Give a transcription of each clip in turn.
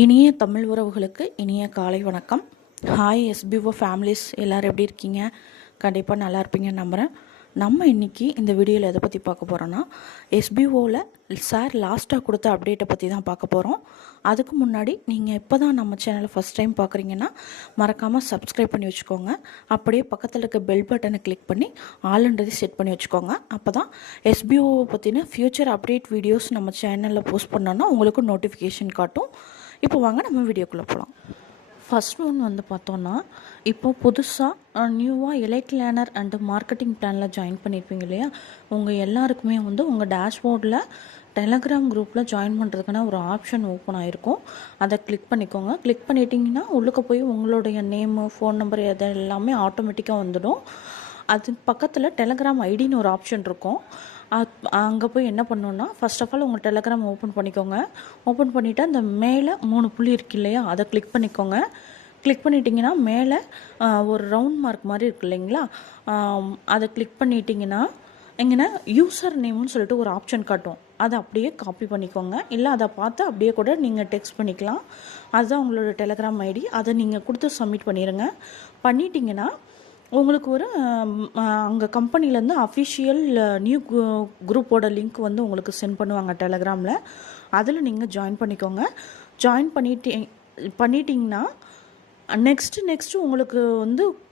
இனிய தமிழ் உறவுகளுக்கு இனிய காலை வணக்கம். ஹாய் எஸ்பிஓ ஃபேமிலிஸ், எல்லோரும் எப்படி இருக்கீங்க? கண்டிப்பாக நல்லா இருப்பீங்கன்னு நம்புகிறேன். நம்ம இன்றைக்கி இந்த வீடியோவில் எதை பற்றி பார்க்க போகிறோன்னா, எஸ்பிஓவில் சார் லாஸ்ட்டாக கொடுத்த அப்டேட்டை பற்றி தான் பார்க்க போகிறோம். அதுக்கு முன்னாடி நீங்கள் இப்போ தான் நம்ம சேனலை ஃபஸ்ட் டைம் பார்க்குறீங்கன்னா மறக்காமல் சப்ஸ்கிரைப் பண்ணி வச்சுக்கோங்க. அப்படியே பக்கத்தில் இருக்க பெல் பட்டனை கிளிக் பண்ணி ஆல்ன்றதை செட் பண்ணி வச்சுக்கோங்க. அப்போ தான் எஸ்பிஓவை பற்றின ஃப்யூச்சர் அப்டேட் வீடியோஸ் நம்ம சேனலில் போஸ்ட் பண்ணோன்னா உங்களுக்கு நோட்டிஃபிகேஷன் காட்டும். இப்போ வாங்க நம்ம வீடியோக்குள்ளே போகலாம். ஃபஸ்ட் ஒன் பார்த்தோன்னா, இப்போது புதுசாக நியூவாக எலைட் லேர்னர் அண்டு மார்க்கெட்டிங் பிளானில் ஜாயின் பண்ணியிருப்பீங்க இல்லையா? உங்கள் எல்லாருக்குமே உங்கள் டேஷ்போர்டில் டெலகிராம் குரூப்பில் ஜாயின் பண்ணுறதுக்கான ஒரு ஆப்ஷன் ஓப்பன் ஆகிருக்கும். அதை கிளிக் பண்ணிக்கோங்க. கிளிக் பண்ணிட்டீங்கன்னா உள்ளுக்கு போய் உங்களுடைய நேமு, ஃபோன் நம்பர் எது எல்லாமே ஆட்டோமேட்டிக்காக வந்துடும். அது பக்கத்தில் டெலகிராம் ஐடின்னு ஒரு ஆப்ஷன் இருக்கும். அங்கே போய் என்ன பண்ணணுன்னா, ஃபர்ஸ்ட் ஆஃப் ஆல் உங்கள் டெலகிராம் ஓப்பன் பண்ணிக்கோங்க. ஓப்பன் பண்ணிவிட்டு அந்த மேலே 3 புள்ளி இருக்கு இல்லையா, அதை கிளிக் பண்ணிக்கோங்க. கிளிக் பண்ணிட்டீங்கன்னா மேலே ஒரு ரவுண்ட் மார்க் மாதிரி இருக்கு இல்லைங்களா, அதை கிளிக் பண்ணிட்டீங்கன்னா எங்கன்னா யூசர் நேம்னு சொல்லிட்டு ஒரு ஆப்ஷன் காட்டும். அதை அப்படியே காப்பி பண்ணிக்கோங்க. இல்லை அதை பார்த்து அப்படியே கூட நீங்கள் டெக்ஸ்ட் பண்ணிக்கலாம். அதுதான் உங்களோட டெலகிராம் ஐடி. அதை நீங்கள் கொடுத்து சப்மிட் பண்ணிடுங்க. பண்ணிட்டீங்கன்னா உங்களுக்கு ஒரு அங்கே கம்பெனிலேருந்து அஃபிஷியல் நியூ குரூப்போட லிங்க் உங்களுக்கு சென்ட் பண்ணுவாங்க டெலகிராமில். அதில் நீங்கள் ஜாயின் பண்ணிக்கோங்க. ஜாயின் பண்ணிட்டீங்கன்னா நெக்ஸ்ட்டு உங்களுக்கு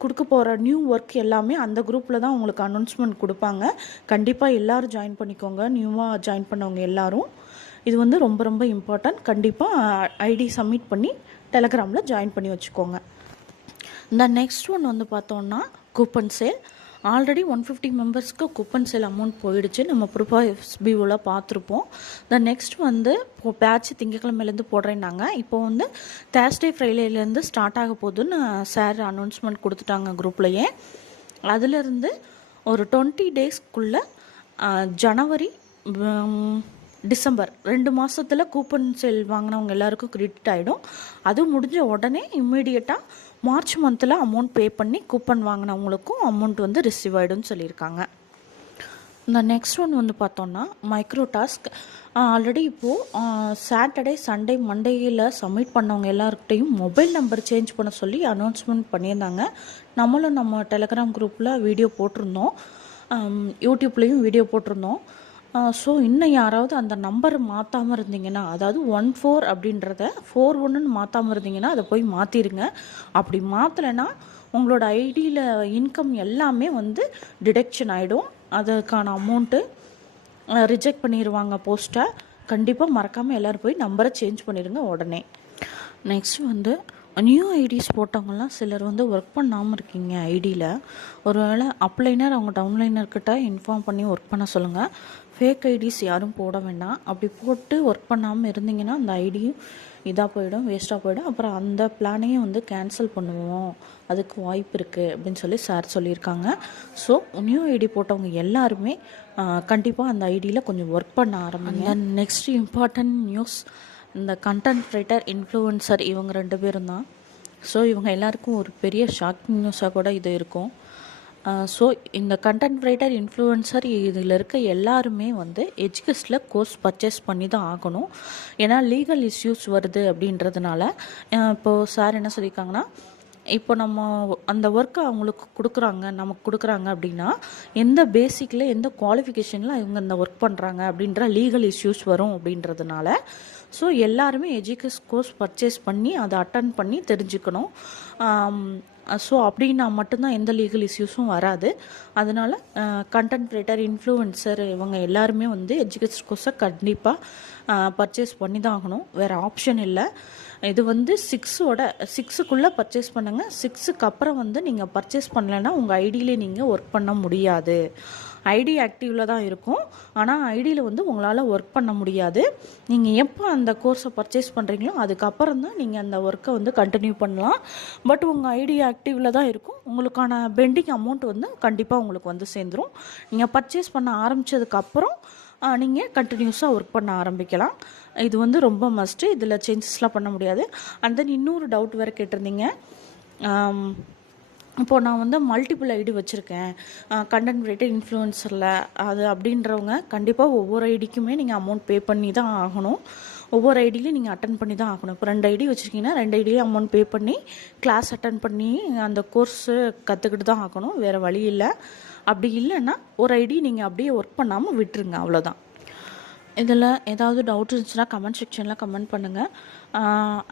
கொடுக்க போகிற நியூ ஒர்க் எல்லாமே அந்த குரூப்பில் தான் உங்களுக்கு அனௌன்ஸ்மெண்ட் கொடுப்பாங்க. கண்டிப்பாக எல்லோரும் ஜாயின் பண்ணிக்கோங்க. நியூவாக ஜாயின் பண்ணவங்க எல்லோரும். இது ரொம்ப ரொம்ப இம்பார்ட்டன்ட். கண்டிப்பாக ஐடி சப்மிட் பண்ணி டெலகிராமில் ஜாயின் பண்ணி வச்சுக்கோங்க. இந்த நெக்ஸ்ட் ஒன் பார்த்தோன்னா, கூப்பன் சேல். ஆல்ரெடி 150 மெம்பர்ஸ்க்கு கூப்பன் சேல் அமௌண்ட் போயிடுச்சு. நம்ம ப்ரூஃபாக எஸ்பிஓவில் பார்த்துருப்போம். இந்த நெக்ஸ்ட் இப்போ பேட்ச் திங்கக்கிழமையிலேருந்து போடுறேன்னாங்க. இப்போ தேர்ஸ்டே ஃப்ரைடேலேருந்து ஸ்டார்ட் ஆக போகுதுன்னு சார் அனௌன்ஸ்மெண்ட் கொடுத்துட்டாங்க குரூப்லேயே. அதிலிருந்து ஒரு 20 டேஸ்க்குள்ளே ஜனவரி டிசம்பர் 2 மாதத்தில் கூப்பன் சேல் வாங்கினவங்க எல்லாருக்கும் கிரெடிட் ஆகிடும். அது முடிஞ்ச உடனே இம்மீடியட்டாக மார்ச் மந்தில் அமௌண்ட் பே பண்ணி கூப்பன் வாங்கினவங்களுக்கும் அமௌண்ட் ரிசீவ் ஆகிடும்னு சொல்லியிருக்காங்க. இந்த நெக்ஸ்ட் ஒன் பார்த்தோன்னா, மைக்ரோ டாஸ்க். ஆல்ரெடி இப்போது சாட்டர்டே, சண்டே, மண்டேயில் சப்மிட் பண்ணவங்க எல்லாருக்கிட்டையும் மொபைல் நம்பர் சேஞ்ச் பண்ண சொல்லி அனௌன்ஸ்மெண்ட் பண்ணியிருந்தாங்க. நம்மளும் நம்ம டெலகிராம் குரூப்பில் வீடியோ போட்டிருந்தோம், யூடியூப்லேயும் வீடியோ போட்டிருந்தோம். ஸோ இன்னும் யாராவது அந்த நம்பரை மாற்றாமல் இருந்தீங்கன்னா, அதாவது 14 அப்படின்றத 41ன்னு மாற்றாமல் இருந்தீங்கன்னா அதை போய் மாற்றிடுங்க. அப்படி மாற்றலைன்னா உங்களோட ஐடியில் இன்கம் எல்லாமே டிடெக்ஷன் ஆகிடும். அதுக்கான அமௌண்ட்டு ரிஜெக்ட் பண்ணிடுவாங்க போஸ்ட்டை. கண்டிப்பாக மறக்காமல் எல்லோரும் போய் நம்பரை சேஞ்ச் பண்ணிடுங்க உடனே. நெக்ஸ்ட் நியூ ஐடிஸ் போட்டவங்கலாம் சிலர் ஒர்க் பண்ணாமல் இருக்கீங்க ஐடியில். ஒருவேளை அப்ளைனர் அவங்க டவுன்லைனர்கிட்ட இன்ஃபார்ம் பண்ணி ஒர்க் பண்ண சொல்லுங்கள். ஃபேக் ஐடிஸ் யாரும் போட வேண்டாம். அப்படி போட்டு ஒர்க் பண்ணாமல் இருந்தீங்கன்னா அந்த ஐடியும் இதாக போயிடும், வேஸ்ட்டாக போயிடும். அப்புறம் அந்த பிளானையும் கேன்சல் பண்ணுவோம், அதுக்கு வாய்ப்பு இருக்குது அப்படின்னு சொல்லி சார் சொல்லியிருக்காங்க. ஸோ நியூ ஐடி போட்டவங்க எல்லாருமே கண்டிப்பாக அந்த ஐடியில் கொஞ்சம் ஒர்க் பண்ண ஆரம்பிங்க. நெக்ஸ்ட் இம்பார்ட்டன்ட் நியூஸ், இந்த கண்டென்ட் ரைட்டர், இன்ஃப்ளூயன்சர் இவங்க 2 பேரும் தான். ஸோ இவங்க எல்லாருக்கும் ஒரு பெரிய ஷாக்கிங் நியூஸாக கூட இது இருக்கும். ஸோ இந்த கண்டென்ட் ரைட்டர், இன்ஃப்ளூயன்சர் இதில் இருக்க எல்லாருமே எஜுகேஷனில் கோர்ஸ் பர்ச்சேஸ் பண்ணி தான் ஆகணும். ஏன்னா லீகல் இஷ்யூஸ் வருது அப்படின்றதுனால இப்போது சார் என்ன சொல்லியிருக்காங்கன்னா, இப்போ நம்ம அந்த ஒர்க்கை அவங்களுக்கு நமக்கு கொடுக்குறாங்க அப்படின்னா எந்த பேசிக்கில், எந்த குவாலிஃபிகேஷனில் இவங்க இந்த ஒர்க் பண்ணுறாங்க அப்படின்ற லீகல் இஷ்யூஸ் வரும் அப்படின்றதுனால ஸோ எல்லாருமே எஜுகேஷன் கோர்ஸ் பர்ச்சேஸ் பண்ணி அதை அட்டன் பண்ணி தெரிஞ்சுக்கணும். ஸோ அப்படின்னா மட்டும்தான் எந்த லீகல் இஷ்யூஸும் வராது. அதனால் கண்டென்ட் க்ரியேட்டர், இன்ஃப்ளூயன்சர் இவங்க எல்லாருமே எஜுகேஷன் கோர்ஸை கண்டிப்பாக பர்ச்சேஸ் பண்ணி தான் ஆகணும். வேறு ஆப்ஷன் இல்லை. இது 6க்குள்ளே பர்ச்சேஸ் பண்ணுங்கள். 6க்கு அப்புறம் நீங்கள் பர்ச்சேஸ் பண்ணலைன்னா உங்கள் ஐடியிலே நீங்கள் ஒர்க் பண்ண முடியாது. ஐடி ஆக்டிவில் தான் இருக்கும், ஆனால் ஐடியில் உங்களால் ஒர்க் பண்ண முடியாது. நீங்கள் எப்போ அந்த கோர்ஸை பர்ச்சேஸ் பண்ணுறீங்களோ அதுக்கப்புறம் தான் நீங்கள் அந்த ஒர்க்கை கண்டினியூ பண்ணலாம். பட் உங்கள் ஐடி ஆக்டிவில் தான் இருக்கும். உங்களுக்கான பெண்டிங் அமௌண்ட் கண்டிப்பாக உங்களுக்கு சேர்ந்துடும். நீங்கள் பர்ச்சேஸ் பண்ண ஆரம்பித்ததுக்கப்புறம் நீங்கள் கண்டினியூஸாக ஒர்க் பண்ண ஆரம்பிக்கலாம். இது ரொம்ப மஸ்ட்டு. இதில் சேஞ்சஸ்லாம் பண்ண முடியாது. அண்ட் தென் இன்னொரு டவுட் வேறு கேட்டிருந்தீங்க. இப்போது நான் மல்டிபிள் ஐடி வச்சுருக்கேன் கண்டென்ட் ரைட்டர், இன்ஃப்ளூயன்சரில், அது அப்படின்றவங்க கண்டிப்பாக ஒவ்வொரு ஐடிக்குமே நீங்கள் அமௌண்ட் பே பண்ணி தான் ஆகணும். ஒவ்வொரு ஐடியிலையும் நீங்கள் அட்டன் பண்ணி தான் ஆகணும். இப்போ 2 ஐடி வச்சுருக்கீங்கன்னா 2 ஐடியிலையும் அமௌண்ட் பே பண்ணி கிளாஸ் அட்டன் பண்ணி அந்த கோர்ஸு கற்றுக்கிட்டு தான் ஆகணும், வேறு வழி இல்லை. அப்படி இல்லைன்னா ஒரு ஐடி நீங்கள் அப்படியே ஒர்க் பண்ணாமல் விட்டுருங்க, அவ்வளோதான். இதில் ஏதாவது டவுட் இருந்துச்சுன்னா கமெண்ட் செக்ஷனில் கமெண்ட் பண்ணுங்கள்.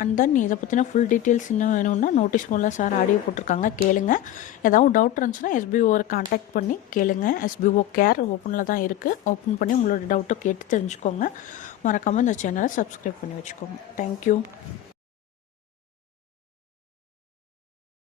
அண்ட் தென் இதை பற்றின ஃபுல் டீட்டெயில்ஸ் இன்னும் வேணும்னா நோட்டீஸ் போர்டில் சார் ஆடியோ போட்டிருக்காங்க, கேளுங்க. ஏதாவது டவுட் இருந்துச்சுன்னா எஸ்பிஓவை கான்டாக்ட் பண்ணி கேளுங்க. எஸ்பிஓ கேர் ஓப்பனில் தான் இருக்குது, ஓப்பன் பண்ணி உங்களோட டவுட்டை கேட்டு தெரிஞ்சுக்கோங்க. மறக்காமல் இந்த சேனலை சப்ஸ்கிரைப் பண்ணி வச்சுக்கோங்க. தேங்க்யூ.